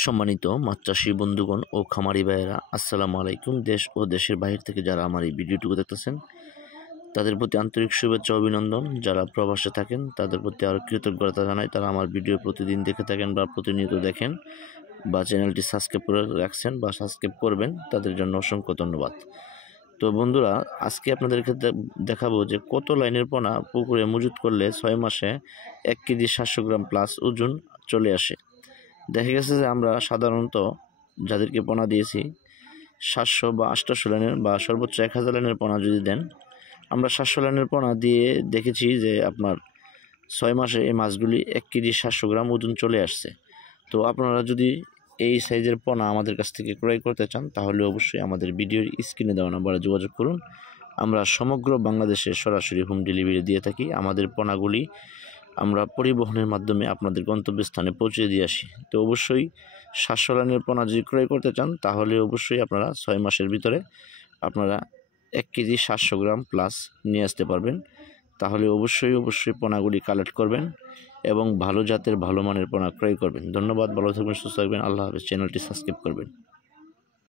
সম্মানিত মাছ চাষী বন্ধুগণ ও খামারি ভাইয়েরা, আসসালামু আলাইকুম। দেশ ও দেশের বাহির থেকে যারা আমার এই ভিডিওটুকু দেখতেছেন তাদের প্রতি আন্তরিক শুভেচ্ছা অভিনন্দন। যারা প্রবাসে থাকেন তাদের প্রতি আরও কৃতজ্ঞতা জানাই। তারা আমার ভিডিও প্রতিদিন দেখে থাকেন বা প্রতিনিয়ত দেখেন বা চ্যানেলটি সাবস্ক্রাইব করে রাখছেন বা সাবস্ক্রাইব করবেন, তাদের জন্য অসংখ্য ধন্যবাদ। তো বন্ধুরা, আজকে আপনাদেরকে দেখাবো যে কত লাইনের পোনা পুকুরে মজুত করলে 6 মাসে 1 কেজি 700 গ্রাম প্লাস ওজন চলে আসে। দেখা গেছে যে আমরা সাধারণত যাদেরকে পোনা দিয়েছি 700 বা 800 লাইনের বা সর্বোচ্চ 1000 লাইনের পোনা যদি দেন, আমরা 700 লাইনের পোনা দিয়ে দেখেছি যে আপনার 6 মাসে এই মাছগুলি 1 কেজি 700 গ্রাম ওজন চলে আসছে। তো আপনারা যদি এই সাইজের পোনা আমাদের কাছ থেকে ক্রয় করতে চান তাহলে অবশ্যই আমাদের ভিডিওর স্ক্রিনে দেওয়া নাম্বারে যোগাযোগ করুন। আমরা সমগ্র বাংলাদেশে সরাসরি হোম ডেলিভারি দিয়ে থাকি। আমাদের পোনাগুলি আমরা পরিবহনের মাধ্যমে আপনাদের গন্তব্যস্থানে পৌঁছে দিয়ে আসি। তো অবশ্যই 700 লাইনের পোনা যদি ক্রয় করতে চান তাহলে অবশ্যই আপনারা 6 মাসের ভিতরে আপনারা 1 কেজি 700 গ্রাম প্লাস নিয়ে আসতে পারবেন। তাহলে অবশ্যই পোনাগুলি কালেক্ট করবেন এবং ভালো জাতের ভালো মানের পোনা ক্রয় করবেন। ধন্যবাদ, ভালো থাকবেন, সুস্থ থাকবেন। আল্লাহ হাফেজ। চ্যানেলটি সাবস্ক্রাইব করবেন।